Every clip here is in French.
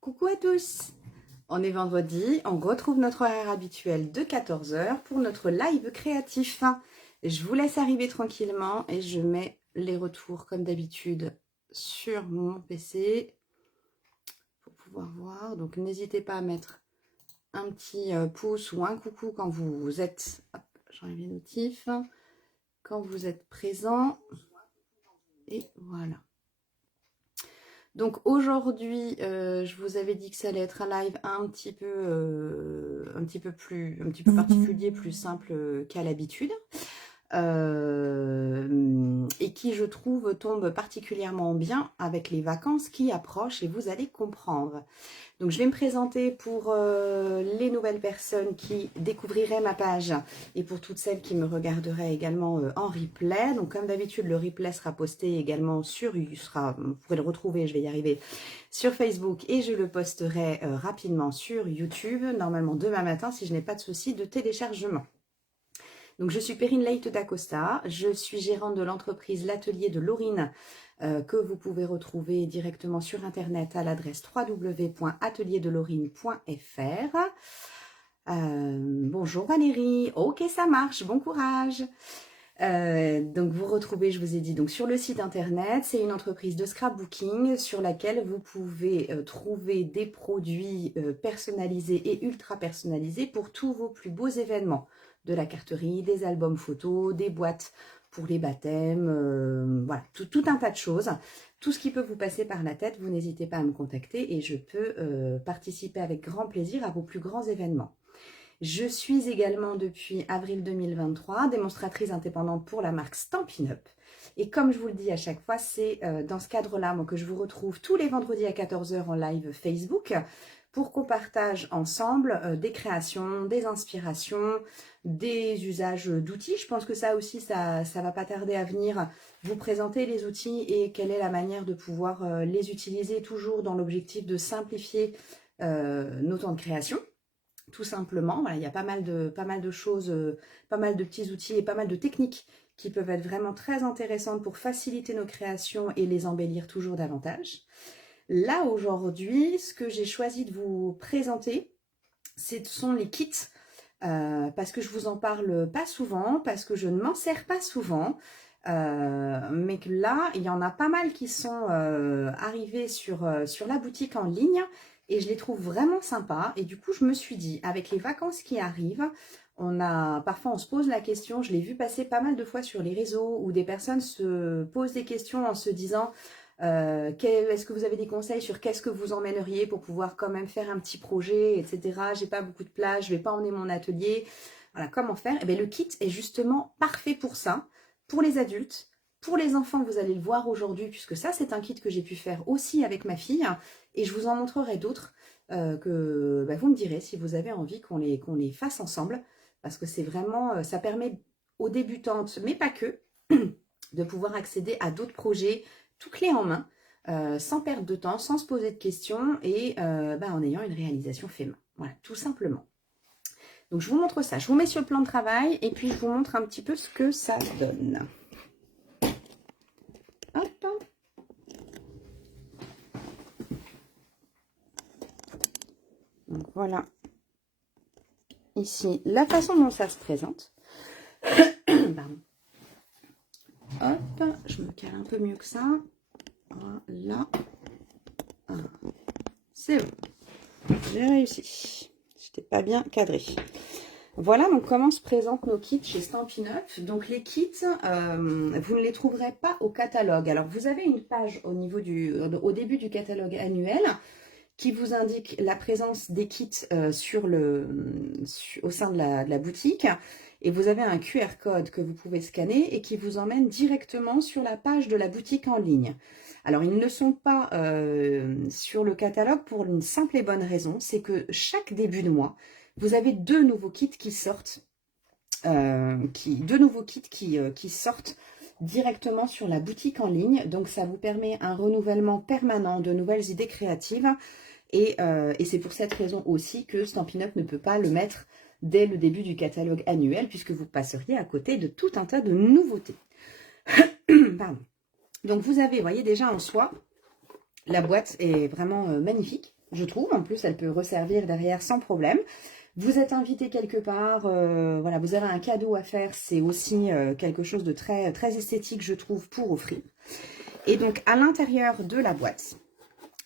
Coucou à tous, on est vendredi, on retrouve notre horaire habituel de 14 h pour notre live créatif. Je vous laisse arriver tranquillement et je mets les retours comme d'habitude sur mon PC pour pouvoir voir. Donc n'hésitez pas à mettre un petit pouce ou un coucou quand vous êtes, j'enlève les notifs, quand vous êtes présent. Et voilà. Donc aujourd'hui, je vous avais dit que ça allait être un live un petit peu particulier, plus simple qu'à l'habitude. Et qui, je trouve, tombe particulièrement bien avec les vacances qui approchent et vous allez comprendre. Donc, je vais me présenter pour les nouvelles personnes qui découvriraient ma page et pour toutes celles qui me regarderaient également en replay. Donc, comme d'habitude, le replay sera posté également vous pourrez le retrouver, je vais y arriver, sur Facebook et je le posterai rapidement sur YouTube, normalement demain matin si je n'ai pas de souci de téléchargement. Donc, je suis Perrine Leite d'Acosta, je suis gérante de l'entreprise L'Atelier de Laurine, que vous pouvez retrouver directement sur internet à l'adresse www.atelierdelorine.fr. Bonjour Valérie, ok ça marche, bon courage. Donc vous retrouvez, je vous ai dit, donc sur le site internet, c'est une entreprise de scrapbooking sur laquelle vous pouvez trouver des produits personnalisés et ultra personnalisés pour tous vos plus beaux événements. De la carterie, des albums photos, des boîtes pour les baptêmes, voilà, tout un tas de choses. Tout ce qui peut vous passer par la tête, vous n'hésitez pas à me contacter et je peux participer avec grand plaisir à vos plus grands événements. Je suis également depuis avril 2023 démonstratrice indépendante pour la marque Stampin' Up. Et comme je vous le dis à chaque fois, c'est dans ce cadre-là que je vous retrouve tous les vendredis à 14 h en live Facebook pour qu'on partage ensemble des créations, des inspirations, des usages d'outils. Je pense que ça aussi, ça va pas tarder à venir, vous présenter les outils et quelle est la manière de pouvoir les utiliser, toujours dans l'objectif de simplifier nos temps de création. Tout simplement, voilà, il y a pas mal de choses, pas mal de petits outils et pas mal de techniques qui peuvent être vraiment très intéressantes pour faciliter nos créations et les embellir toujours davantage. Là, aujourd'hui, ce que j'ai choisi de vous présenter, ce sont les kits, parce que je vous en parle pas souvent, parce que je ne m'en sers pas souvent, mais que là, il y en a pas mal qui sont arrivés sur la boutique en ligne, et je les trouve vraiment sympas. Et du coup, je me suis dit, avec les vacances qui arrivent, parfois on se pose la question, je l'ai vu passer pas mal de fois sur les réseaux, où des personnes se posent des questions en se disant... est-ce que vous avez des conseils sur qu'est-ce que vous emmèneriez pour pouvoir quand même faire un petit projet, etc. J'ai pas beaucoup de place, je vais pas emmener mon atelier. Voilà, comment faire? Eh bien, le kit est justement parfait pour ça, pour les adultes, pour les enfants, vous allez le voir aujourd'hui, puisque ça, c'est un kit que j'ai pu faire aussi avec ma fille, et je vous en montrerai d'autres que vous me direz si vous avez envie qu'on les fasse ensemble, parce que c'est vraiment, ça permet aux débutantes, mais pas que, de pouvoir accéder à d'autres projets, tout clé en main, sans perdre de temps, sans se poser de questions et en ayant une réalisation fait main. Voilà, tout simplement. Donc, je vous montre ça. Je vous mets sur le plan de travail et puis je vous montre un petit peu ce que ça donne. Hop. Donc, voilà. Ici, la façon dont ça se présente. Pardon. Hop, je me cale un peu mieux que ça. Voilà. C'est bon. J'ai réussi. J'étais pas bien cadré. Voilà donc comment se présentent nos kits chez Stampin' Up. Donc les kits, vous ne les trouverez pas au catalogue. Alors vous avez une page au début du catalogue annuel qui vous indique la présence des kits au sein de la boutique. Et vous avez un QR code que vous pouvez scanner et qui vous emmène directement sur la page de la boutique en ligne. Alors, ils ne sont pas sur le catalogue pour une simple et bonne raison, c'est que chaque début de mois, vous avez deux nouveaux kits qui sortent, qui sortent directement sur la boutique en ligne. Donc, ça vous permet un renouvellement permanent de nouvelles idées créatives. Et c'est pour cette raison aussi que Stampin' Up ne peut pas le mettre dès le début du catalogue annuel, puisque vous passeriez à côté de tout un tas de nouveautés. Pardon. Donc vous avez, voyez déjà en soi, la boîte est vraiment magnifique. je trouve. En plus, elle peut resservir derrière sans problème. Vous êtes invité quelque part, voilà, vous avez un cadeau à faire. C'est aussi quelque chose de très, très esthétique, je trouve, pour offrir. Et donc, à l'intérieur de la boîte,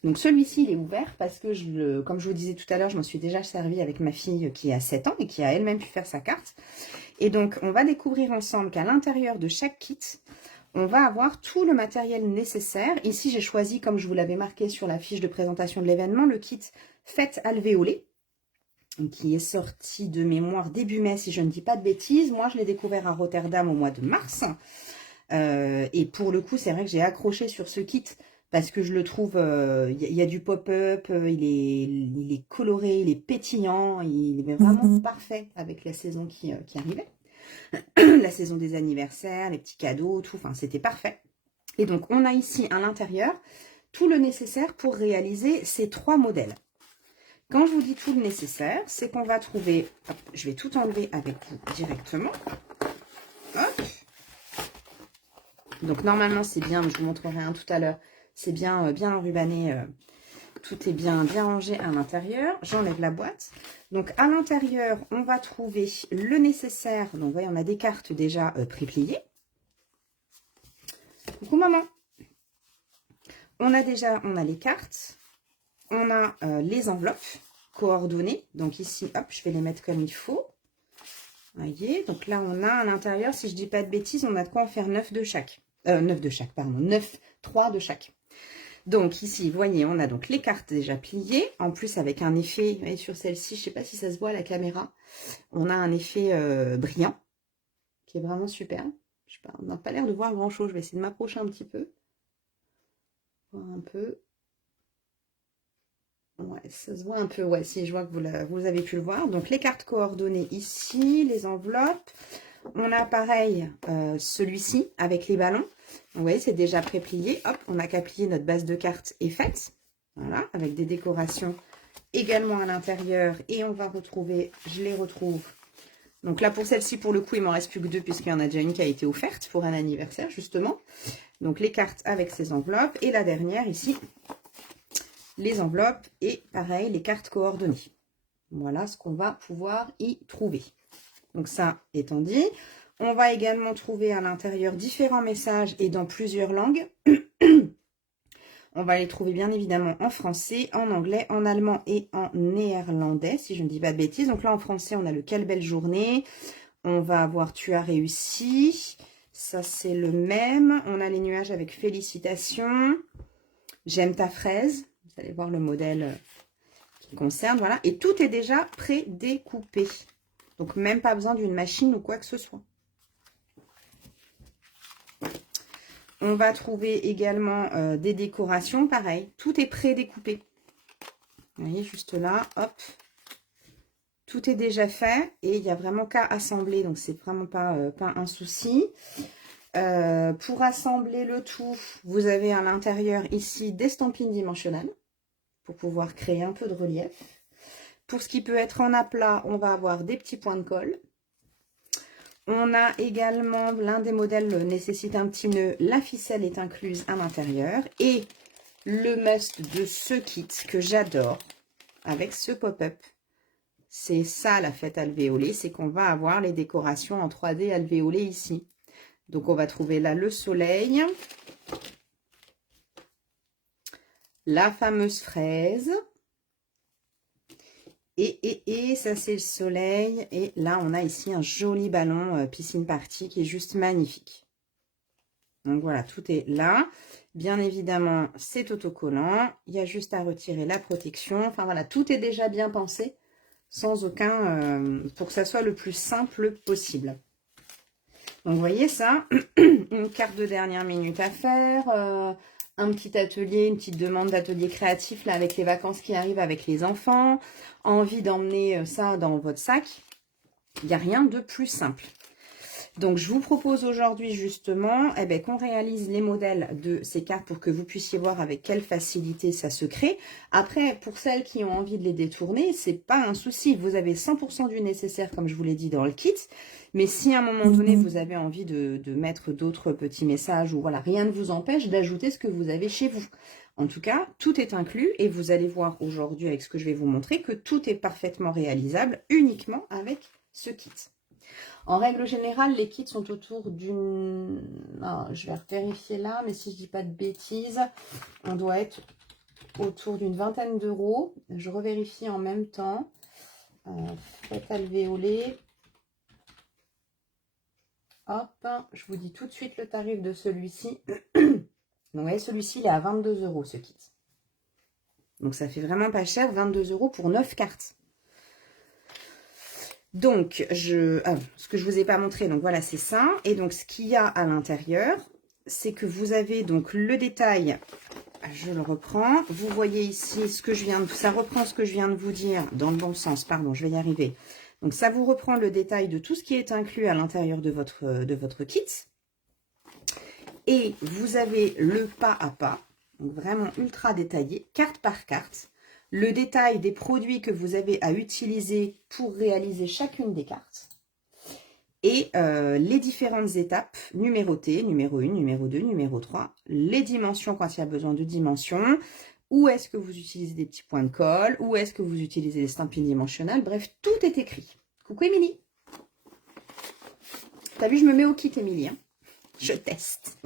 donc celui-ci, il est ouvert parce que, comme je vous disais tout à l'heure, je m'en suis déjà servi avec ma fille qui a 7 ans et qui a elle-même pu faire sa carte. Et donc, on va découvrir ensemble qu'à l'intérieur de chaque kit, on va avoir tout le matériel nécessaire. Ici, j'ai choisi, comme je vous l'avais marqué sur la fiche de présentation de l'événement, le kit Fête alvéolée, qui est sorti de mémoire début mai, si je ne dis pas de bêtises. Moi, je l'ai découvert à Rotterdam au mois de mars. Et pour le coup, c'est vrai que j'ai accroché sur ce kit parce que je le trouve, il y a du pop-up, il est coloré, il est pétillant, il est vraiment parfait avec la saison qui arrivait. La saison des anniversaires, les petits cadeaux, tout, enfin c'était parfait. Et donc on a ici à l'intérieur tout le nécessaire pour réaliser ces 3 modèles. Quand je vous dis tout le nécessaire, c'est qu'on va trouver, hop, je vais tout enlever avec vous directement. Hop. Donc normalement c'est bien, je vous montrerai un tout à l'heure, c'est bien, bien enrubanné, tout est bien, bien rangé à l'intérieur. J'enlève la boîte. Donc à l'intérieur, on va trouver le nécessaire. Donc vous voyez, on a des cartes déjà prépliées. Donc au moment, on a les cartes, on a les enveloppes coordonnées. Donc ici, hop, je vais les mettre comme il faut. Vous voyez, donc là on a à l'intérieur, si je dis pas de bêtises, on a de quoi en faire 9 de chaque. 9 de chaque, pardon, 9, 3 de chaque. Donc ici, vous voyez, on a donc les cartes déjà pliées, en plus avec un effet, vous voyez, sur celle-ci, je ne sais pas si ça se voit à la caméra, on a un effet brillant, qui est vraiment super. Je sais pas, on n'a pas l'air de voir grand-chose, je vais essayer de m'approcher un petit peu. Voir un peu. Ouais, ça se voit un peu, ouais, si je vois que vous avez pu le voir. Donc les cartes coordonnées ici, les enveloppes. On a pareil, celui-ci avec les ballons. Vous voyez, c'est déjà pré-plié. Hop, on n'a qu'à plier, notre base de cartes est faite. Voilà, avec des décorations également à l'intérieur. Et on va retrouver, je les retrouve. Donc là, pour celle-ci, pour le coup, il m'en reste plus que 2 puisqu'il y en a déjà une qui a été offerte pour un anniversaire, justement. Donc les cartes avec ces enveloppes. Et la dernière ici, les enveloppes et pareil, les cartes coordonnées. Voilà ce qu'on va pouvoir y trouver. Donc ça étant dit, on va également trouver à l'intérieur différents messages et dans plusieurs langues. On va les trouver bien évidemment en français, en anglais, en allemand et en néerlandais, si je ne dis pas de bêtises. Donc là en français, on a le quelle belle journée. On va avoir tu as réussi. Ça c'est le même. On a les nuages avec félicitations. J'aime ta fraise. Vous allez voir le modèle qui concerne. Voilà. Et tout est déjà pré-découpé. Donc, même pas besoin d'une machine ou quoi que ce soit. On va trouver également des décorations. Pareil, tout est pré-découpé. Vous voyez, juste là, hop. Tout est déjà fait. Et il n'y a vraiment qu'à assembler. Donc, c'est vraiment pas un souci. Pour assembler le tout, vous avez à l'intérieur ici des stampines dimensionnelles. Pour pouvoir créer un peu de relief. Pour ce qui peut être en aplat, on va avoir des petits points de colle. On a également, l'un des modèles nécessite un petit nœud, la ficelle est incluse à l'intérieur. Et le must de ce kit que j'adore, avec ce pop-up, c'est ça la fête alvéolée, c'est qu'on va avoir les décorations en 3D alvéolées ici. Donc on va trouver là le soleil, la fameuse fraise. Et ça, c'est le soleil. Et là, on a ici un joli ballon piscine party qui est juste magnifique. Donc voilà, tout est là. Bien évidemment, c'est autocollant. Il y a juste à retirer la protection. Enfin voilà, tout est déjà bien pensé sans aucun... pour que ça soit le plus simple possible. Donc vous voyez ça, une carte de dernière minute à faire... un petit atelier, une petite demande d'atelier créatif là avec les vacances qui arrivent avec les enfants, envie d'emmener ça dans votre sac, il n'y a rien de plus simple. Donc je vous propose aujourd'hui justement qu'on réalise les modèles de ces cartes pour que vous puissiez voir avec quelle facilité ça se crée. Après, pour celles qui ont envie de les détourner, c'est pas un souci. Vous avez 100% du nécessaire comme je vous l'ai dit dans le kit. Mais si à un moment donné, vous avez envie de mettre d'autres petits messages ou voilà, rien ne vous empêche d'ajouter ce que vous avez chez vous. En tout cas, tout est inclus et vous allez voir aujourd'hui avec ce que je vais vous montrer que tout est parfaitement réalisable uniquement avec ce kit. En règle générale, les kits sont autour d'une... je vais vérifier là, mais si je dis pas de bêtises, on doit être autour d'une vingtaine d'euros. Je revérifie en même temps. Faites alvéoler. Hop, je vous dis tout de suite le tarif de celui-ci. Donc, celui-ci, il est à 22 euros ce kit. Donc, ça fait vraiment pas cher, 22 euros pour 9 cartes. Donc, ce que je vous ai pas montré, donc voilà, c'est ça. Et donc, ce qu'il y a à l'intérieur, c'est que vous avez donc le détail. Je le reprends. Vous voyez ici ce que je viens de... Ça reprend ce que je viens de vous dire dans le bon sens. Pardon, je vais y arriver. Donc, ça vous reprend le détail de tout ce qui est inclus à l'intérieur de votre kit. Et vous avez le pas à pas, donc vraiment ultra détaillé, carte par carte. Le détail des produits que vous avez à utiliser pour réaliser chacune des cartes. Et les différentes étapes numérotées, numéro 1, numéro 2, numéro 3. Les dimensions quand il y a besoin de dimensions. Où est-ce que vous utilisez des petits points de colle. Où est-ce que vous utilisez des stampines dimensionnelles. Bref, tout est écrit. Coucou Émilie. T'as vu, je me mets au kit Émilie. Hein, je teste.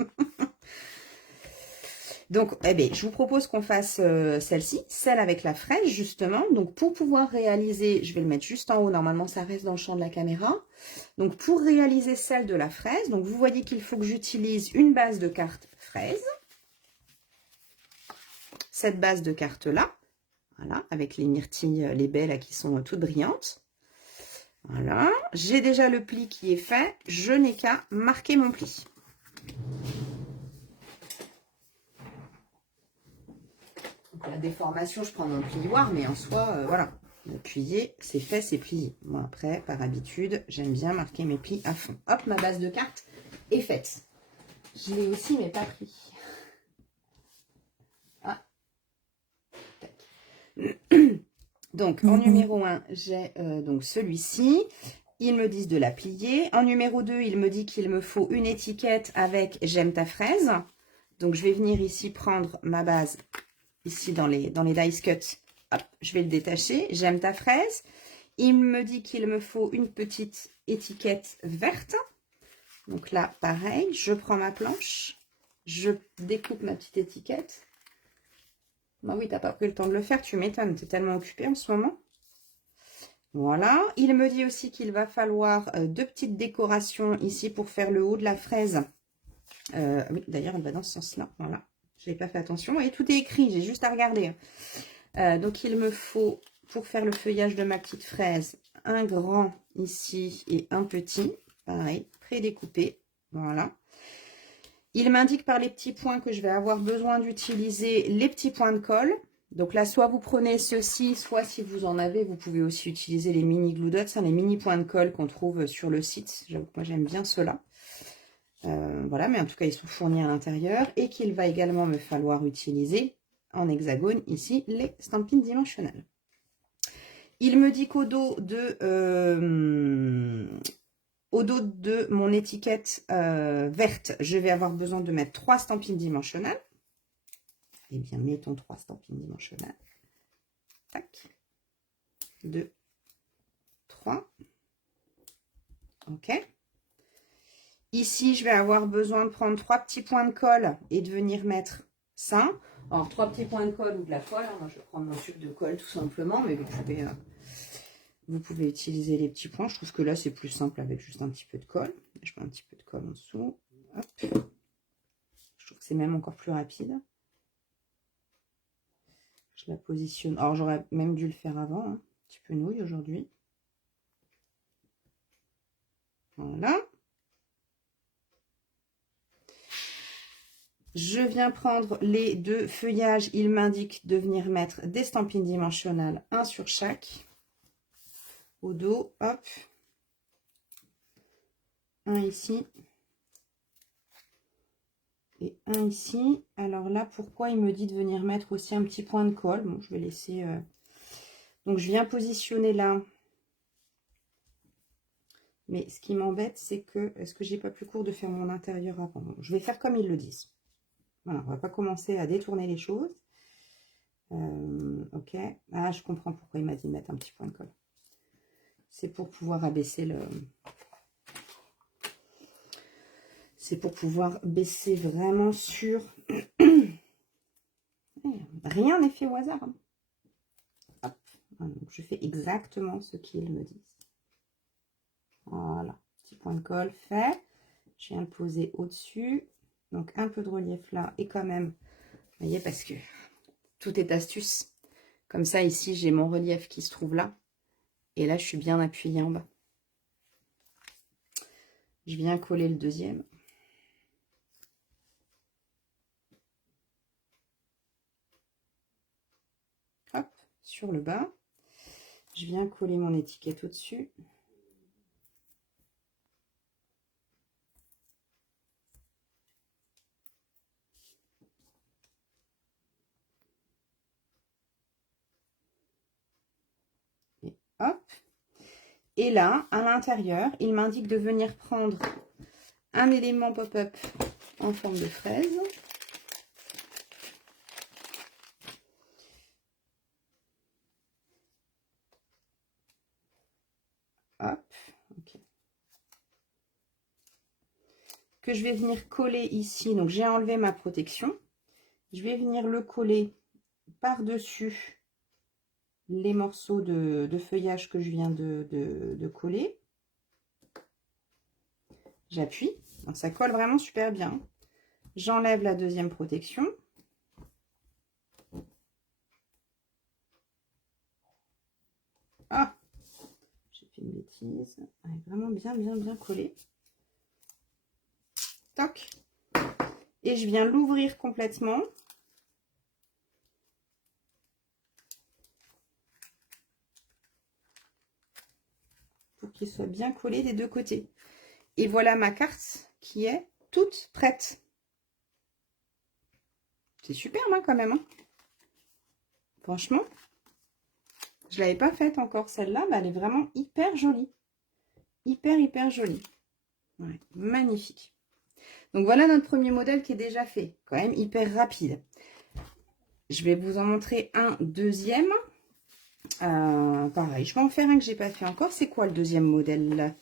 Donc, je vous propose qu'on fasse celle-ci, celle avec la fraise, justement. Donc, pour pouvoir réaliser, je vais le mettre juste en haut. Normalement, ça reste dans le champ de la caméra. Donc, pour réaliser celle de la fraise, donc vous voyez qu'il faut que j'utilise une base de carte fraise. Cette base de carte-là, voilà, avec les myrtilles, les baies, là, qui sont toutes brillantes. Voilà. J'ai déjà le pli qui est fait. Je n'ai qu'à marquer mon pli. La déformation, je prends mon plioir, mais en soi, voilà. Le plié, c'est fait, c'est plié. Moi, après, par habitude, j'aime bien marquer mes plis à fond. Hop, ma base de carte est faite. Je l'ai aussi, mais pas pris. Ah. Donc, en numéro 1, j'ai donc celui-ci. Ils me disent de la plier. En numéro 2, il me dit qu'il me faut une étiquette avec « J'aime ta fraise ». Donc, je vais venir ici prendre ma base ici dans les dice cut, hop, je vais le détacher. J'aime ta fraise. Il me dit qu'il me faut une petite étiquette verte. Donc là, pareil, je prends ma planche, je découpe ma petite étiquette. Bah oui, t'as pas pris le temps de le faire, tu m'étonnes, tu es tellement occupé en ce moment. Voilà. Il me dit aussi qu'il va falloir deux petites décorations ici pour faire le haut de la fraise. Oui, d'ailleurs, elle va dans ce sens-là. Voilà. Je n'ai pas fait attention. Et tout est écrit, j'ai juste à regarder. Donc, il me faut, pour faire le feuillage de ma petite fraise, un grand ici et un petit. Pareil, prédécoupé. Voilà. Il m'indique par les petits points que je vais avoir besoin d'utiliser les petits points de colle. Donc là, soit vous prenez ceux-ci, soit si vous en avez, vous pouvez aussi utiliser les mini glue dots, hein, les mini points de colle qu'on trouve sur le site. Moi, j'aime bien ceux-là. Voilà, mais en tout cas, ils sont fournis à l'intérieur et qu'il va également me falloir utiliser en hexagone ici les stampines dimensionnelles. Il me dit qu'au dos de mon étiquette verte, je vais avoir besoin de mettre 3 stampines dimensionnelles. Eh bien, mettons 3 stampines dimensionnelles. Tac. 2, 3. OK. Ici, je vais avoir besoin de prendre 3 petits points de colle et de venir mettre ça. Alors, 3 petits points de colle ou de la colle. Moi, je vais prendre mon tube de colle tout simplement, mais vous pouvez utiliser les petits points. Je trouve que là, c'est plus simple avec juste un petit peu de colle. Je mets un petit peu de colle en dessous. Hop. Je trouve que c'est même encore plus rapide. Je la positionne. Alors, j'aurais même dû le faire avant. Hein. Un petit peu nouille aujourd'hui. Voilà. Je viens prendre les deux feuillages. Il m'indique de venir mettre des stampines dimensionnelles, un sur chaque. Au dos, hop. Un ici. Et un ici. Alors là, pourquoi il me dit de venir mettre aussi un petit point de colle? Bon, je vais laisser... Donc, je viens positionner là. Mais ce qui m'embête, c'est que... Est-ce que j'ai pas plus court de faire mon intérieur avant? Bon, je vais faire comme ils le disent. Voilà, on va pas commencer à détourner les choses. Ok. Ah, je comprends pourquoi il m'a dit de mettre un petit point de colle. C'est pour pouvoir abaisser le... C'est pour pouvoir baisser vraiment sur... Rien n'est fait au hasard. Hein. Hop. Voilà, donc je fais exactement ce qu'ils me disent. Voilà. Petit point de colle fait. Je viens le poser au-dessus. Donc un peu de relief là. Et quand même, vous voyez, parce que tout est astuce. Comme ça, ici, j'ai mon relief qui se trouve là. Et là, je suis bien appuyée en bas. Je viens coller le deuxième. Hop, sur le bas. Je viens coller mon étiquette au-dessus. Et hop. Et là, à l'intérieur, il m'indique de venir prendre un élément pop-up en forme de fraise. Hop, ok. Que je vais venir coller ici. Donc, j'ai enlevé ma protection. Je vais venir le coller par-dessus les morceaux de feuillage que je viens de coller. J'appuie. Ça colle vraiment super bien. J'enlève la deuxième protection. Ah, j'ai fait une bêtise. Elle est vraiment bien collée. Toc. Et je viens l'ouvrir complètement. Pour qu'il soit bien collé des deux côtés. Et voilà ma carte qui est toute prête. C'est super hein, quand même. Hein. Franchement, je ne l'avais pas faite encore celle-là, mais elle est vraiment hyper jolie. Hyper jolie. Ouais, magnifique. Donc voilà notre premier modèle qui est déjà fait. Quand même hyper rapide. Je vais vous en montrer un deuxième. Pareil, je vais en faire un que j'ai pas fait encore. C'est quoi le deuxième modèle?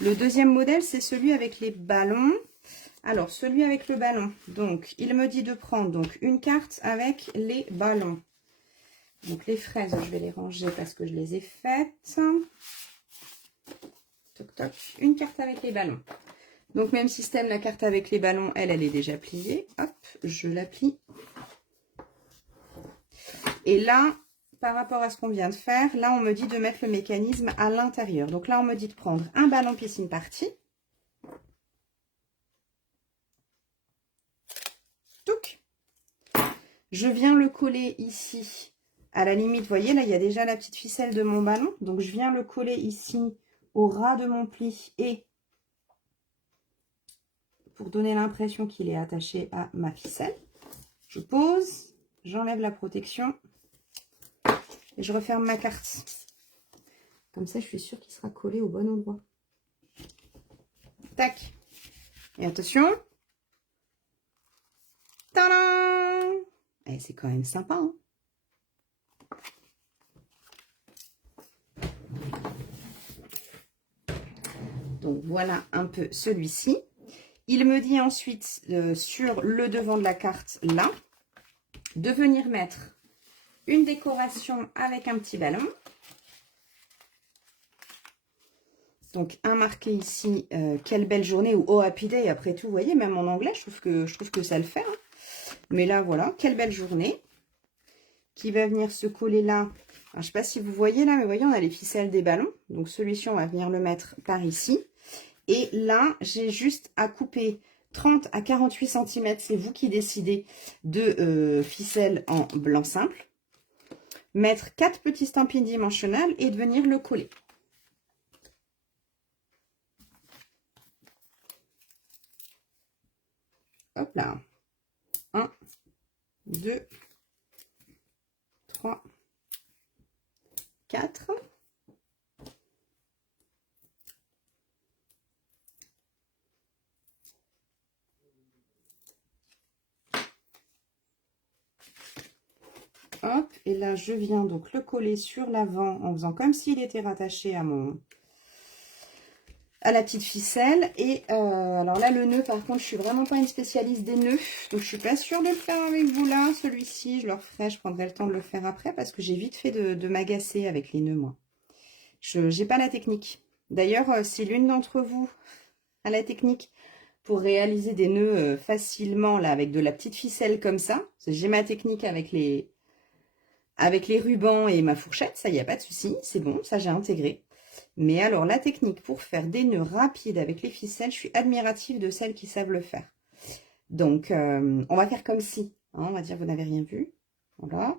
Le deuxième modèle, c'est celui avec les ballons. Alors, celui avec le ballon. Donc, il me dit de prendre donc une carte avec les ballons. Donc, les fraises, je vais les ranger parce que je les ai faites. Toc, toc. Une carte avec les ballons. Donc, même système, la carte avec les ballons, elle est déjà pliée. Hop, je la plie. Et là, par rapport à ce qu'on vient de faire, là, on me dit de mettre le mécanisme à l'intérieur. Donc là, on me dit de prendre un ballon piscine party. Touc. Je viens le coller ici. À la limite, vous voyez, là, il y a déjà la petite ficelle de mon ballon. Donc, je viens le coller ici au ras de mon pli et pour donner l'impression qu'il est attaché à ma ficelle. Je pose, j'enlève la protection et je referme ma carte. Comme ça, je suis sûre qu'il sera collé au bon endroit. Tac. Et attention. Tadam! Eh, c'est quand même sympa, hein. Donc, voilà un peu celui-ci. Il me dit ensuite, sur le devant de la carte, là, de venir mettre une décoration avec un petit ballon. Donc, un marqué ici, quelle belle journée, ou oh happy day, après tout, vous voyez, même en anglais, je trouve que ça le fait. Hein. Mais là, voilà, quelle belle journée, qui va venir se coller là. Alors, je ne sais pas si vous voyez là, mais vous voyez, on a les ficelles des ballons. Donc, celui-ci, on va venir le mettre par ici. Et là, j'ai juste à couper 30 à 48 cm, c'est vous qui décidez, de ficelle en blanc simple. Mettre 4 petits stampings dimensionnels et de venir le coller. Hop là. 1, 2, 3, 4. Et là, je viens donc le coller sur l'avant en faisant comme s'il était rattaché à la petite ficelle. Et alors là, le nœud, par contre, je suis vraiment pas une spécialiste des nœuds. Donc, je suis pas sûre de le faire avec vous là. Celui-ci, je le referai, je prendrai le temps de le faire après parce que j'ai vite fait de m'agacer avec les nœuds, moi. Je n'ai pas la technique. D'ailleurs, si l'une d'entre vous a la technique pour réaliser des nœuds facilement, là, avec de la petite ficelle comme ça, j'ai ma technique avec les rubans et ma fourchette, ça, il n'y a pas de souci, c'est bon, ça, j'ai intégré. Mais alors, la technique pour faire des nœuds rapides avec les ficelles, je suis admirative de celles qui savent le faire. Donc, on va faire comme si, hein, on va dire, vous n'avez rien vu. Voilà,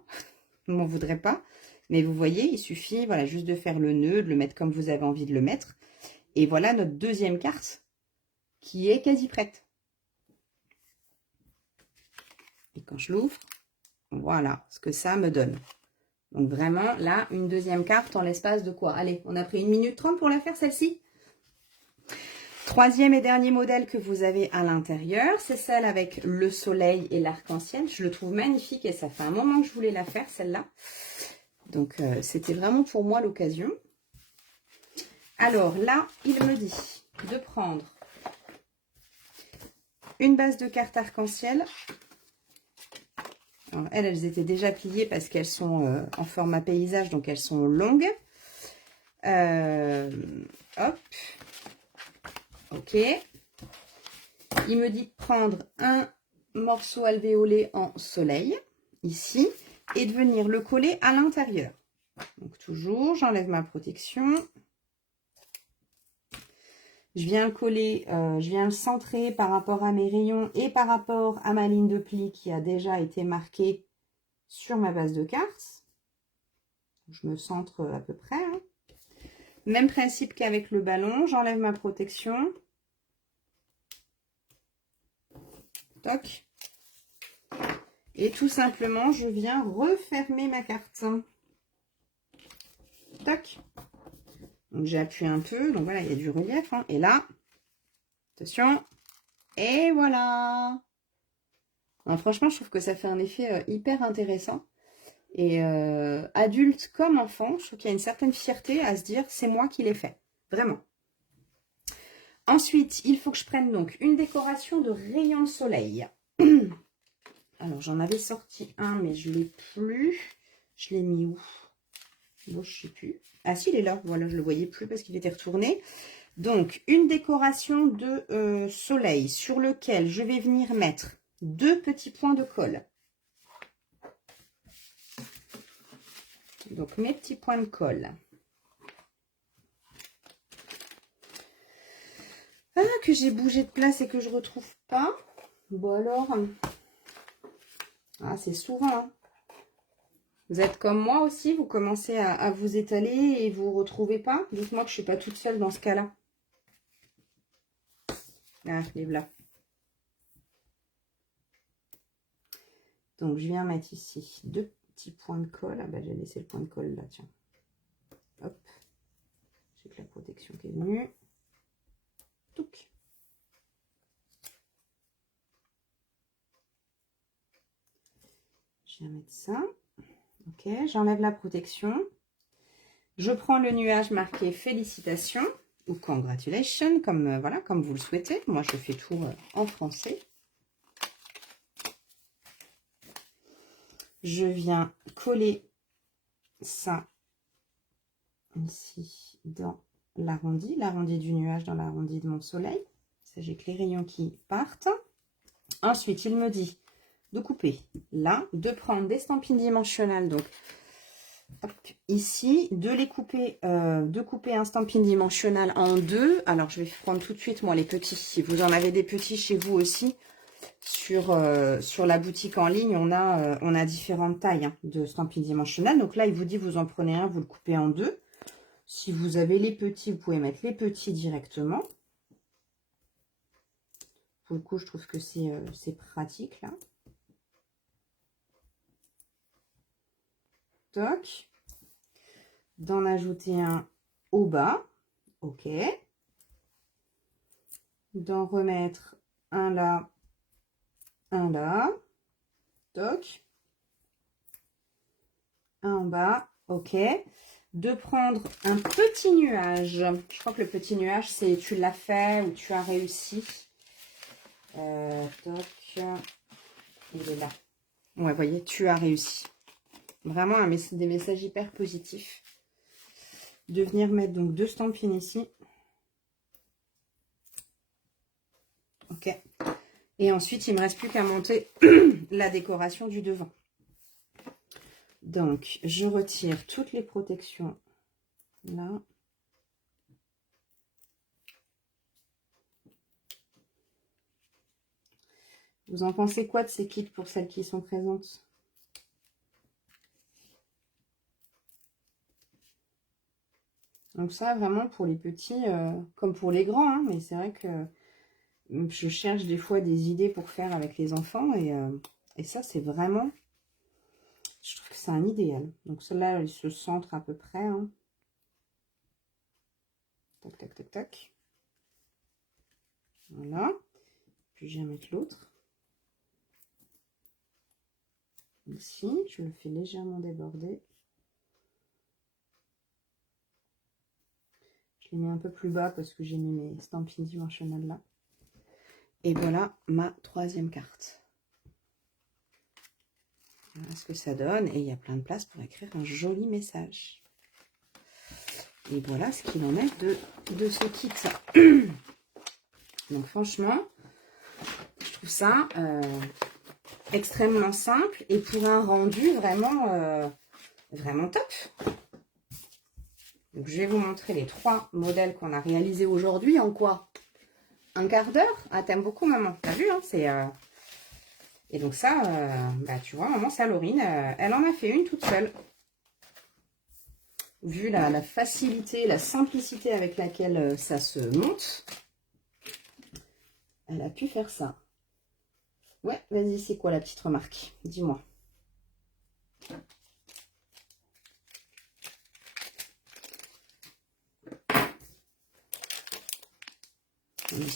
je m'en voudrais pas. Mais vous voyez, il suffit, voilà, juste de faire le nœud, de le mettre comme vous avez envie de le mettre. Et voilà notre deuxième carte qui est quasi prête. Et quand je l'ouvre, voilà ce que ça me donne. Donc vraiment, là, une deuxième carte en l'espace de quoi? Allez, on a pris 1 minute 30 pour la faire, celle-ci. Troisième et dernier modèle que vous avez à l'intérieur, c'est celle avec le soleil et l'arc-en-ciel. Je le trouve magnifique et ça fait un moment que je voulais la faire, celle-là. Donc, c'était vraiment pour moi l'occasion. Alors là, il me dit de prendre une base de cartes arc-en-ciel. Alors, elles étaient déjà pliées parce qu'elles sont en format paysage, donc elles sont longues. Hop. Ok. Il me dit de prendre un morceau alvéolé en soleil, ici, et de venir le coller à l'intérieur. Donc toujours, j'enlève ma protection. Je viens le coller, je viens le centrer par rapport à mes rayons et par rapport à ma ligne de pli qui a déjà été marquée sur ma base de cartes. Je me centre à peu près. Hein. Même principe qu'avec le ballon, j'enlève ma protection. Toc. Et tout simplement, je viens refermer ma carte. Toc. Donc j'ai appuyé un peu, donc voilà, il y a du relief. Hein. Et là, attention, et voilà. Alors, franchement, je trouve que ça fait un effet hyper intéressant. Et adulte comme enfant, je trouve qu'il y a une certaine fierté à se dire, c'est moi qui l'ai fait. Vraiment. Ensuite, il faut que je prenne donc une décoration de rayons de soleil. Alors, j'en avais sorti un, mais je ne l'ai plus. Je l'ai mis où? Bon, je ne sais plus. Ah si, il est là. Voilà, je ne le voyais plus parce qu'il était retourné. Donc, une décoration de soleil sur lequel je vais venir mettre 2 petits points de colle. Donc, mes petits points de colle. Ah, que j'ai bougé de place et que je ne retrouve pas. Bon alors, ah, c'est souvent. Hein. Vous êtes comme moi aussi, vous commencez à vous étaler et vous ne retrouvez pas. Dites-moi que je ne suis pas toute seule dans ce cas-là. Ah, les là. Donc, je viens mettre ici 2 petits points de colle. Ah bah, j'ai laissé le point de colle là, tiens. Hop. J'ai que la protection qui est venue. Touc. Je viens mettre ça. Ok, j'enlève la protection. Je prends le nuage marqué félicitations ou congratulations, comme, voilà, comme vous le souhaitez. Moi, je fais tout en français. Je viens coller ça ici dans l'arrondi du nuage, dans l'arrondi de mon soleil. Ça, j'ai que les rayons qui partent. Ensuite, il me dit de couper là, de prendre des stampines dimensionnelles, donc hop, ici, de couper un stampin dimensionnel en 2. Alors, je vais prendre tout de suite, moi, les petits. Si vous en avez des petits chez vous aussi, sur la boutique en ligne, on a différentes tailles hein, de stampin dimensionnel. Donc là, il vous dit, vous en prenez un, vous le coupez en 2. Si vous avez les petits, vous pouvez mettre les petits directement. Pour le coup, je trouve que c'est pratique, là. Toc. D'en ajouter un au bas. Ok. D'en remettre un là. Un là. Toc. un en bas, ok. De prendre un petit nuage. Je crois que le petit nuage, c'est tu l'as fait ou tu as réussi. Toc, il est là. Ouais, vous voyez, tu as réussi. Vraiment des messages hyper positifs. De venir mettre donc 2 stampines ici. Ok. Et ensuite, il ne me reste plus qu'à monter la décoration du devant. Donc, je retire toutes les protections là. Vous en pensez quoi de ces kits pour celles qui sont présentes? Donc ça, vraiment, pour les petits, comme pour les grands, hein, mais c'est vrai que je cherche des fois des idées pour faire avec les enfants, et ça, c'est vraiment, je trouve que c'est un idéal. Donc celle-là, il se centre à peu près. Hein. Tac, tac, tac, tac. Voilà. Puis je vais mettre l'autre. Ici, je le fais légèrement déborder. Je les mets un peu plus bas parce que j'ai mis mes stampines dimensionnelles là. Et voilà ma 3e carte. Voilà ce que ça donne. Et il y a plein de place pour écrire un joli message. Et voilà ce qu'il en est de ce kit. Donc franchement, je trouve ça extrêmement simple. Et pour un rendu vraiment, vraiment top. Donc je vais vous montrer les 3 modèles qu'on a réalisés aujourd'hui. En quoi? Un quart d'heure? Ah, t'aimes beaucoup, maman. T'as vu, hein? C'est... Et donc ça, bah, tu vois, maman Salorine, elle en a fait une toute seule. Vu la facilité, la simplicité avec laquelle ça se monte, elle a pu faire ça. Ouais, vas-y, c'est quoi la petite remarque? Dis-moi.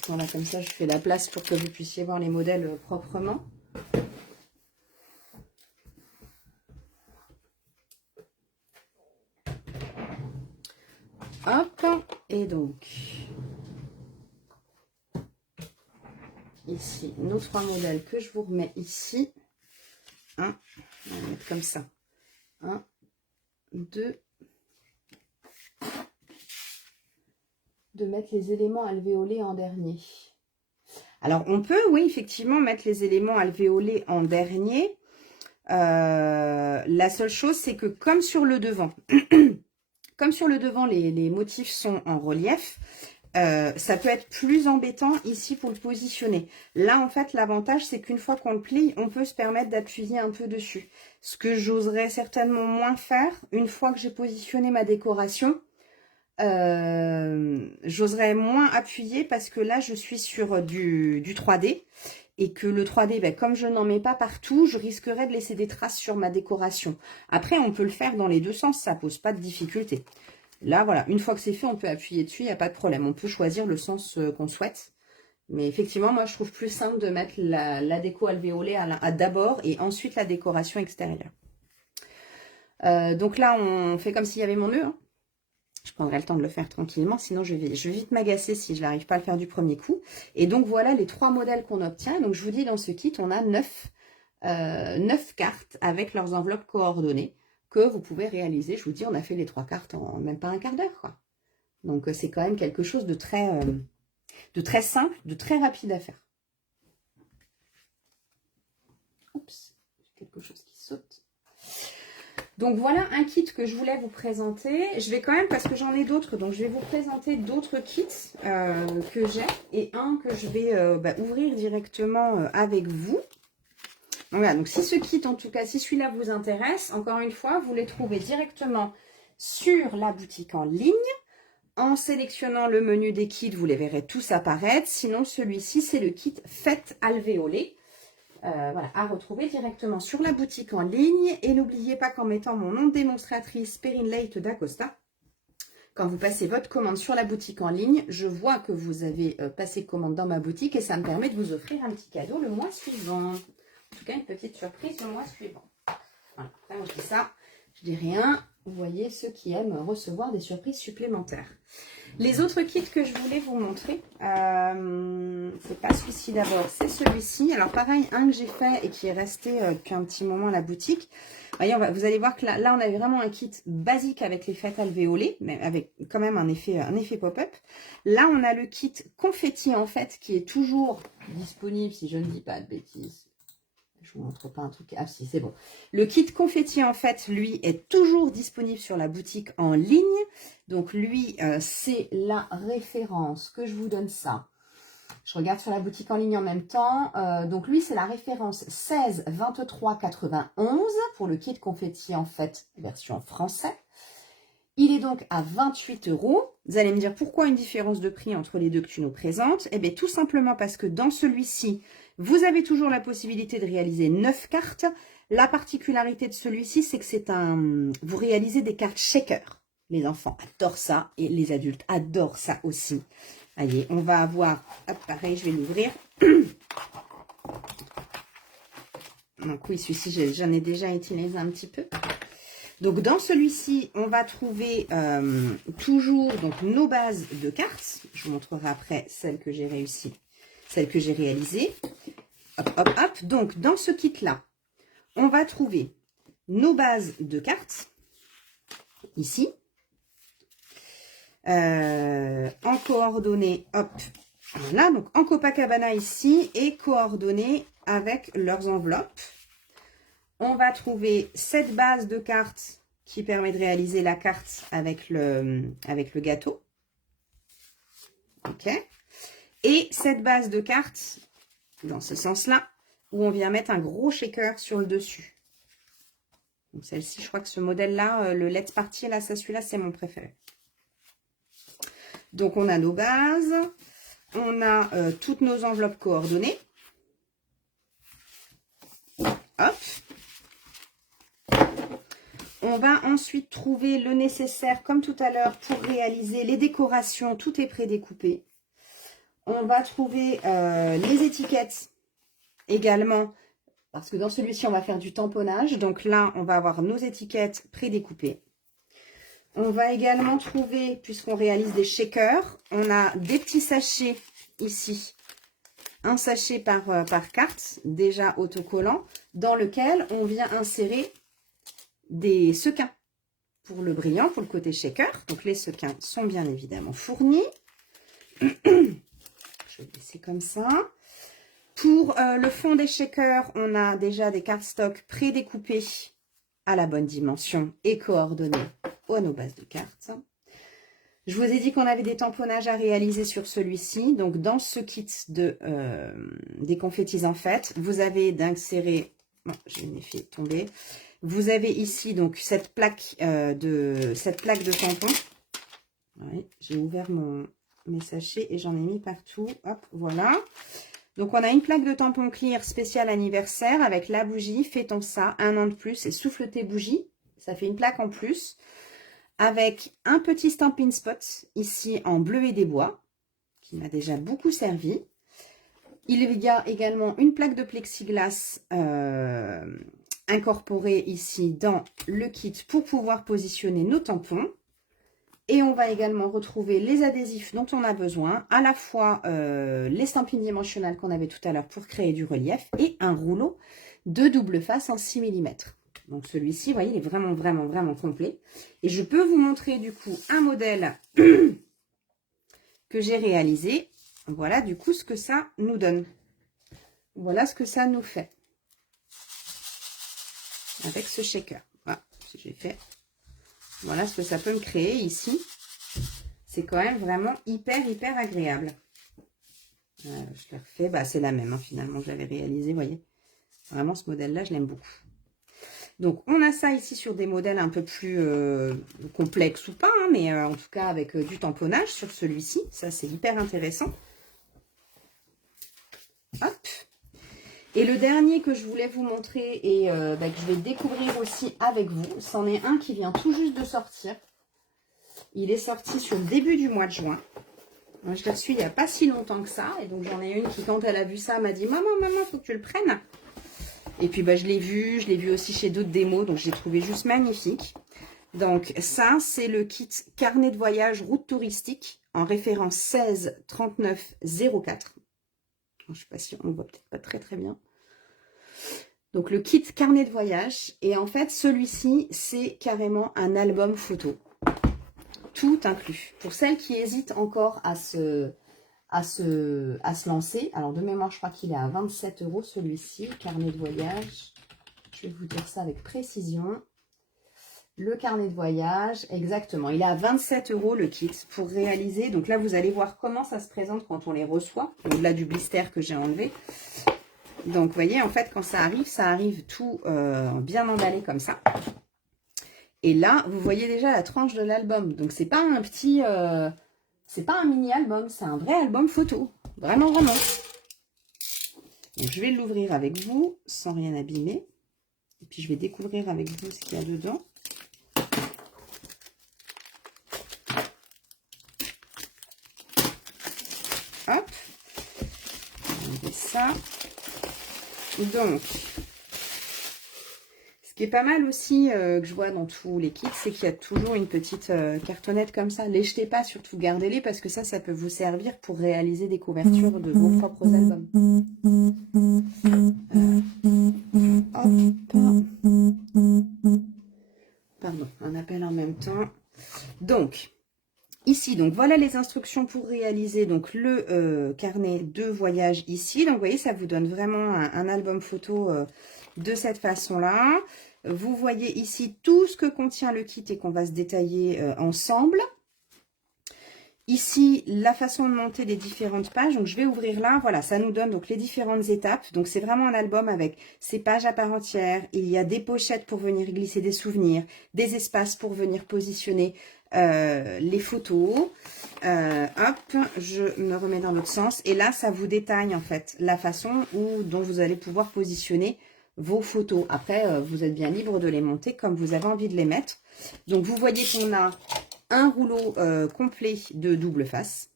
En là, comme ça, je fais la place pour que vous puissiez voir les modèles proprement. Hop, et donc, ici, nos 3 modèles que je vous remets ici. 1, on va mettre comme ça. 1, 2. De mettre les éléments alvéolés en dernier. Alors, on peut, oui, effectivement, mettre les éléments alvéolés en dernier. La seule chose, c'est que comme sur le devant, les motifs sont en relief, ça peut être plus embêtant ici pour le positionner. Là, en fait, l'avantage, c'est qu'une fois qu'on le plie, on peut se permettre d'appuyer un peu dessus. Ce que j'oserais certainement moins faire, une fois que j'ai positionné ma décoration, j'oserais moins appuyer parce que là, je suis sur du 3D. Et que le 3D, ben, comme je n'en mets pas partout, je risquerais de laisser des traces sur ma décoration. Après, on peut le faire dans les 2 sens, ça pose pas de difficulté. Là, voilà, une fois que c'est fait, on peut appuyer dessus, il n'y a pas de problème. On peut choisir le sens qu'on souhaite. Mais effectivement, moi, je trouve plus simple de mettre la déco alvéolée d'abord et ensuite la décoration extérieure. Donc là, on fait comme s'il y avait mon nœud. Hein. Je prendrai le temps de le faire tranquillement, sinon je vais vite m'agacer si je n'arrive pas à le faire du premier coup. Et donc voilà les 3 modèles qu'on obtient. Donc je vous dis, dans ce kit, on a 9 cartes avec leurs enveloppes coordonnées que vous pouvez réaliser. Je vous dis, on a fait les 3 cartes en même pas un quart d'heure, quoi. Donc c'est quand même quelque chose de très simple, de très rapide à faire. Oups, quelque chose qui saute. Donc voilà un kit que je voulais vous présenter. Je vais quand même, parce que j'en ai d'autres, donc je vais vous présenter d'autres kits que j'ai et un que je vais ouvrir directement avec vous. Donc voilà, donc si ce kit, en tout cas, si celui-là vous intéresse, encore une fois, vous les trouvez directement sur la boutique en ligne. En sélectionnant le menu des kits, vous les verrez tous apparaître. Sinon, celui-ci, c'est le kit Fête alvéolée. Voilà, à retrouver directement sur la boutique en ligne. Et n'oubliez pas qu'en mettant mon nom de démonstratrice Perrine Leite d'Acosta, quand vous passez votre commande sur la boutique en ligne, je vois que vous avez passé commande dans ma boutique et ça me permet de vous offrir un petit cadeau le mois suivant. En tout cas, une petite surprise le mois suivant. Voilà. Après, moi, je Je dis rien. Vous voyez, ceux qui aiment recevoir des surprises supplémentaires. Les autres kits que je voulais vous montrer, c'est pas celui-ci d'abord, c'est celui-ci. Alors pareil, un que j'ai fait et qui est resté depuis un petit moment à la boutique. Voyez, vous allez voir que là, on avait vraiment un kit basique avec les fêtes alvéolées, mais avec quand même un effet pop-up. Là, on a le kit confetti en fait, qui est toujours disponible, si je ne dis pas de bêtises. Je vous montre pas un truc. Ah si, c'est bon. Le kit confetti, en fait, lui, est toujours disponible sur la boutique en ligne. Donc, lui, c'est la référence que je vous donne ça. Je regarde sur la boutique en ligne en même temps. Donc, lui, c'est la référence 16 23 91 pour le kit confetti, en fait, version français. Il est donc à 28 €. Vous allez me dire pourquoi une différence de prix entre les deux que tu nous présentes. Eh bien, tout simplement parce que dans celui-ci, vous avez toujours la possibilité de réaliser 9 cartes. La particularité de celui-ci, c'est que c'est vous réalisez des cartes shaker. Les enfants adorent ça et les adultes adorent ça aussi. Allez, on va avoir... Hop, pareil, je vais l'ouvrir. Donc oui, celui-ci, j'en ai déjà utilisé un petit peu. Donc, dans celui-ci, on va trouver toujours donc, nos bases de cartes. Je vous montrerai après celles que j'ai réussi, celles que j'ai réalisées. Hop, hop, hop. Donc, dans ce kit-là, on va trouver nos bases de cartes, ici. En coordonnées, hop, voilà. Donc, en Copacabana ici et coordonnées avec leurs enveloppes. On va trouver cette base de cartes qui permet de réaliser la carte avec le gâteau. Ok. Et cette base de cartes, dans ce sens-là, où on vient mettre un gros shaker sur le dessus. Donc celle-ci, je crois que ce modèle-là, le Let's Party, là, celui-là, c'est mon préféré. Donc on a nos bases, on a toutes nos enveloppes coordonnées. Hop. On va ensuite trouver le nécessaire, comme tout à l'heure, pour réaliser les décorations. Tout est prédécoupé. On va trouver les étiquettes également, parce que dans celui-ci, on va faire du tamponnage. Donc là, on va avoir nos étiquettes prédécoupées. On va également trouver, puisqu'on réalise des shakers, on a des petits sachets ici. Un sachet par carte, déjà autocollant, dans lequel on vient insérer des sequins pour le brillant, pour le côté shaker. Donc les sequins sont bien évidemment fournis. Je vais laisser comme ça. Pour le fond des shakers, on a déjà des cardstock prédécoupées à la bonne dimension et coordonnées à nos bases de cartes. Je vous ai dit qu'on avait des tamponnages à réaliser sur celui-ci. Donc dans ce kit des confettis en fait, vous avez d'insérer... Bon, je l'ai fait tomber. Vous avez ici donc cette plaque de tampons. Ouais, j'ai ouvert mes sachets et j'en ai mis partout. Hop, voilà. Donc on a une plaque de tampons clear spécial anniversaire avec la bougie. Fait-on ça 1 an de plus et souffle tes bougies. Ça fait une plaque en plus. Avec un petit Stampin' Spot ici en bleu et des bois qui m'a déjà beaucoup servi. Il y a également une plaque de plexiglas incorporée ici dans le kit pour pouvoir positionner nos tampons. Et on va également retrouver les adhésifs dont on a besoin, à la fois les stampines dimensionnelles qu'on avait tout à l'heure pour créer du relief et un rouleau de double face en 6 mm. Donc celui-ci, vous voyez, il est vraiment, vraiment, vraiment complet. Et je peux vous montrer du coup un modèle que j'ai réalisé. Voilà du coup ce que ça nous donne. Voilà ce que ça nous fait. Avec ce shaker. Voilà, j'ai fait. Voilà ce que ça peut me créer ici. C'est quand même vraiment hyper, hyper agréable. Je le refais. Bah, c'est la même finalement que j'avais réalisé, vous voyez. Vraiment ce modèle-là, je l'aime beaucoup. Donc, on a ça ici sur des modèles un peu plus complexes ou pas, hein, mais en tout cas avec du tamponnage sur celui-ci. Ça, c'est hyper intéressant. Hop. Et le dernier que je voulais vous montrer et que je vais découvrir aussi avec vous, c'en est un qui vient tout juste de sortir. Il est sorti sur le début du mois de juin. Moi, je l'ai reçu il n'y a pas si longtemps que ça. Et donc, j'en ai une qui, quand elle a vu ça, m'a dit « Maman, maman, faut que tu le prennes ». Et puis, bah, je l'ai vu aussi chez d'autres démos, donc j'ai trouvé juste magnifique. Donc, ça, c'est le kit carnet de voyage route touristique en référence 16 39 04. Je ne sais pas si on ne voit peut-être pas très très bien. Donc, le kit carnet de voyage. Et en fait, celui-ci, c'est carrément un album photo. Tout inclus. Pour celles qui hésitent encore à se lancer. Alors, de mémoire, je crois qu'il est à 27 € celui-ci, carnet de voyage. Je vais vous dire ça avec précision. Le carnet de voyage, exactement. Il est à 27 € le kit pour réaliser. Donc là, vous allez voir comment ça se présente quand on les reçoit. Au-delà du blister que j'ai enlevé. Donc, vous voyez, en fait, quand ça arrive tout bien emballé comme ça. Et là, vous voyez déjà la tranche de l'album. Donc, c'est pas un petit... c'est pas un mini-album, c'est un vrai album photo. Vraiment, vraiment. Donc, je vais l'ouvrir avec vous, sans rien abîmer. Et puis, je vais découvrir avec vous ce qu'il y a dedans. Hop. On met ça. Donc, ce qui est pas mal aussi, que je vois dans tous les kits, c'est qu'il y a toujours une petite cartonnette comme ça. Les jetez pas, surtout gardez-les, parce que ça peut vous servir pour réaliser des couvertures de vos propres albums. Hop. Pardon, un appel en même temps. Donc, ici, donc voilà les instructions pour réaliser donc le carnet de voyage ici. Donc, vous voyez, ça vous donne vraiment un album photo de cette façon-là. Vous voyez ici tout ce que contient le kit et qu'on va se détailler ensemble. Ici, la façon de monter les différentes pages. Donc, je vais ouvrir là. Voilà, ça nous donne donc les différentes étapes. Donc, c'est vraiment un album avec ses pages à part entière. Il y a des pochettes pour venir glisser des souvenirs, des espaces pour venir positionner les photos. Hop, je me remets dans l'autre sens. Et là, ça vous détaille en fait la façon dont vous allez pouvoir positionner vos photos. Après, vous êtes bien libre de les monter comme vous avez envie de les mettre. Donc, vous voyez qu'on a un rouleau complet de double face.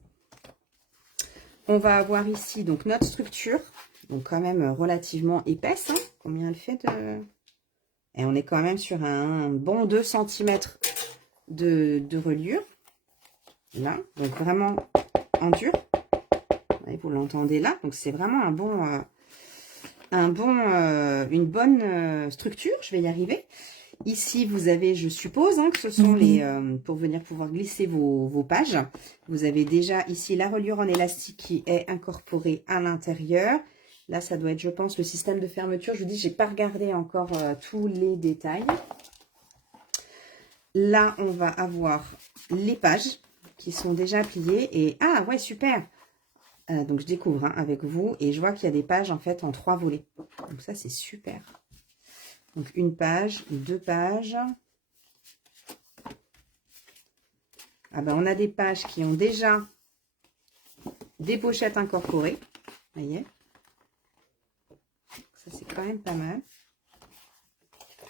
On va avoir ici donc notre structure, donc quand même relativement épaisse. Hein. Combien elle fait de... Et on est quand même sur un bon 2 cm de reliure. Là, donc vraiment en dur. Vous l'entendez là, donc c'est vraiment une bonne structure. Je vais y arriver. Ici, vous avez, je suppose, hein, que ce sont les pour venir pouvoir glisser vos pages. Vous avez déjà ici la reliure en élastique qui est incorporée à l'intérieur. Là, ça doit être, je pense, le système de fermeture. Je vous dis, j'ai pas regardé encore tous les détails. Là, on va avoir les pages qui sont déjà pliées. Et ah ouais, super. Donc, je découvre hein, avec vous et je vois qu'il y a des pages en fait en 3 volets. Donc, ça, c'est super. Donc, une page, 2 pages. Ah ben, on a des pages qui ont déjà des pochettes incorporées. Vous voyez? Ça, c'est quand même pas mal.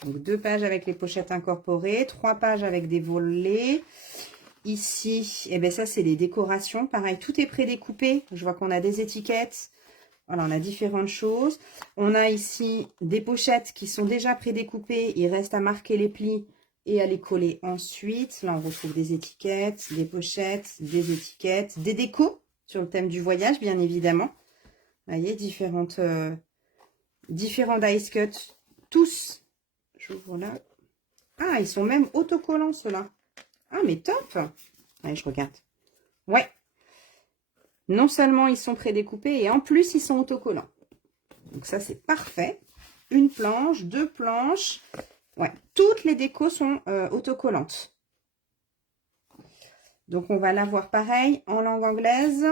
Donc, 2 pages avec les pochettes incorporées. 3 pages avec des volets. Ici, eh ben, ça, c'est les décorations. Pareil, tout est prédécoupé. Je vois qu'on a des étiquettes. Voilà, on a différentes choses. On a ici des pochettes qui sont déjà prédécoupées. Il reste à marquer les plis et à les coller ensuite. Là, on retrouve des étiquettes, des pochettes, des étiquettes, des décos sur le thème du voyage, bien évidemment. Vous voyez, différents dice cuts. Tous. J'ouvre là. Ah, ils sont même autocollants, ceux-là. Ah, mais top. Allez, je regarde. Ouais. Non seulement ils sont prédécoupés et en plus ils sont autocollants. Donc ça c'est parfait. Une planche, 2 planches. Ouais, toutes les décos sont autocollantes. Donc on va l'avoir pareil en langue anglaise,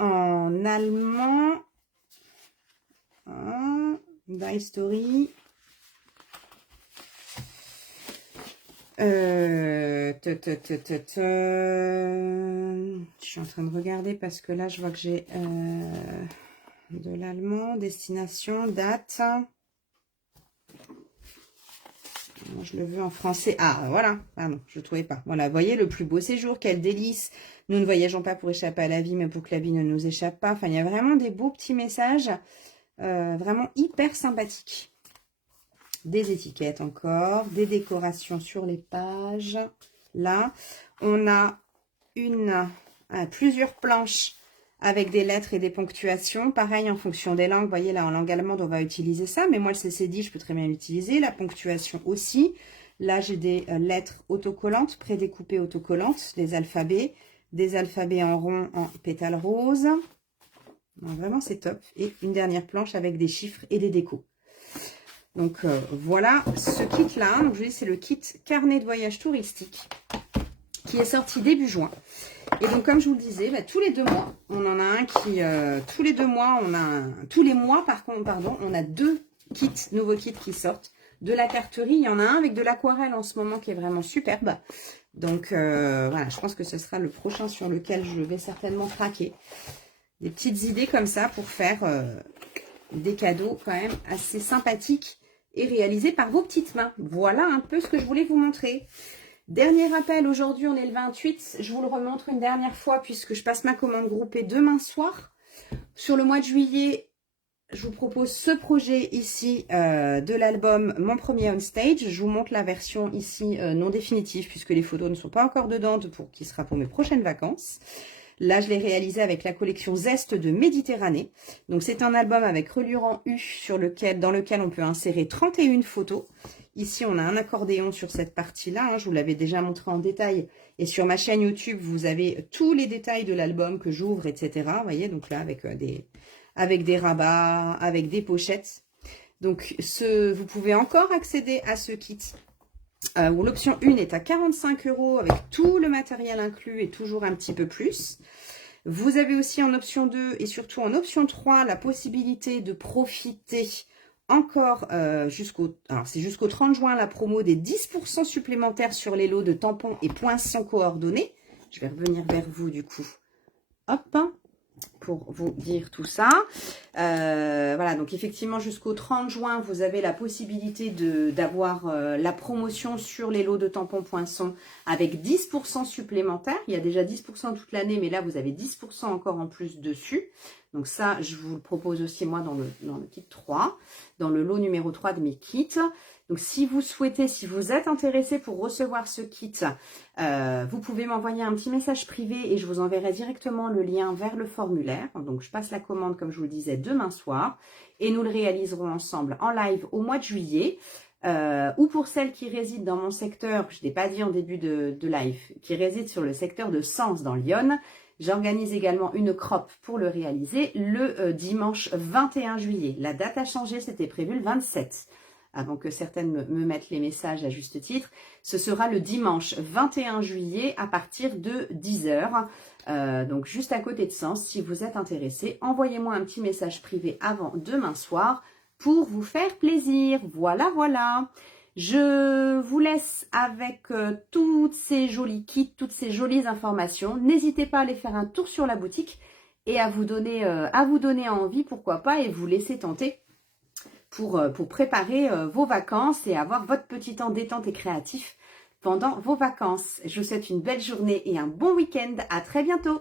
en allemand, Die Story. Je suis en train de regarder parce que là je vois que j'ai de l'allemand, destination, date. Moi, je le veux en français. Ah voilà, pardon, je ne trouvais pas. Voilà, vous voyez, le plus beau séjour, quel délice. Nous ne voyageons pas pour échapper à la vie, mais pour que la vie ne nous échappe pas. Enfin, il y a vraiment des beaux petits messages. Vraiment hyper sympathique. Des étiquettes encore, des décorations sur les pages. Là, on a plusieurs planches avec des lettres et des ponctuations. Pareil, en fonction des langues. Vous voyez, là, en langue allemande, on va utiliser ça. Mais moi, le CC10, je peux très bien l'utiliser. La ponctuation aussi. Là, j'ai des lettres autocollantes, prédécoupées autocollantes, des alphabets en rond en pétales roses. Vraiment, c'est top. Et une dernière planche avec des chiffres et des décos. Donc, voilà ce kit-là. Donc, je vous dis, c'est le kit carnet de voyage touristique qui est sorti début juin. Et donc, comme je vous le disais, bah, tous les 2 mois, on en a un qui... tous les 2 mois, tous les mois, par contre, pardon, on a 2 kits, nouveaux kits qui sortent. De la carterie, il y en a un avec de l'aquarelle en ce moment qui est vraiment superbe. Donc, voilà, je pense que ce sera le prochain sur lequel je vais certainement craquer. Des petites idées comme ça pour faire des cadeaux quand même assez sympathiques et réalisés par vos petites mains. Voilà un peu ce que je voulais vous montrer. Dernier rappel, aujourd'hui on est le 28, je vous le remontre une dernière fois puisque je passe ma commande groupée demain soir. Sur le mois de juillet, je vous propose ce projet ici de l'album Mon Premier On Stage. Je vous montre la version ici non définitive puisque les photos ne sont pas encore dedans qui sera pour mes prochaines vacances. Là, je l'ai réalisé avec la collection Zeste de Méditerranée. Donc, c'est un album avec reliure en U dans lequel on peut insérer 31 photos. Ici, on a un accordéon sur cette partie-là. Je vous l'avais déjà montré en détail. Et sur ma chaîne YouTube, vous avez tous les détails de l'album que j'ouvre, etc. Vous voyez, donc là, avec des rabats, avec des pochettes. Donc, vous pouvez encore accéder à ce kit. Où l'option 1 est à 45 € avec tout le matériel inclus et toujours un petit peu plus. Vous avez aussi en option 2 et surtout en option 3 la possibilité de profiter encore jusqu'au 30 juin la promo des 10% supplémentaires sur les lots de tampons et poinçons coordonnés. Je vais revenir vers vous du coup. Hop, pour vous dire tout ça. Voilà, donc effectivement, jusqu'au 30 juin, vous avez la possibilité d'avoir la promotion sur les lots de tampons poinçons avec 10% supplémentaires. Il y a déjà 10% toute l'année, mais là, vous avez 10% encore en plus dessus. Donc ça, je vous le propose aussi, moi, dans le kit 3, dans le lot numéro 3 de mes kits. Donc, si vous souhaitez, si vous êtes intéressé pour recevoir ce kit, vous pouvez m'envoyer un petit message privé et je vous enverrai directement le lien vers le formulaire. Donc, je passe la commande, comme je vous le disais, demain soir et nous le réaliserons ensemble en live au mois de juillet. Ou pour celles qui résident dans mon secteur, je ne l'ai pas dit en début de live, qui résident sur le secteur de Sens dans l'Yonne, j'organise également une crop pour le réaliser le dimanche 21 juillet. La date a changé, c'était prévu le 27. Avant que certaines me mettent les messages à juste titre. Ce sera le dimanche 21 juillet à partir de 10 h. Donc juste à côté de Sens, si vous êtes intéressé, envoyez-moi un petit message privé avant demain soir pour vous faire plaisir. Voilà, voilà. Je vous laisse avec toutes ces jolis kits, toutes ces jolies informations. N'hésitez pas à aller faire un tour sur la boutique et à vous donner envie, pourquoi pas, et vous laisser tenter pour préparer vos vacances et avoir votre petit temps détente et créatif pendant vos vacances. Je vous souhaite une belle journée et un bon week-end. À très bientôt.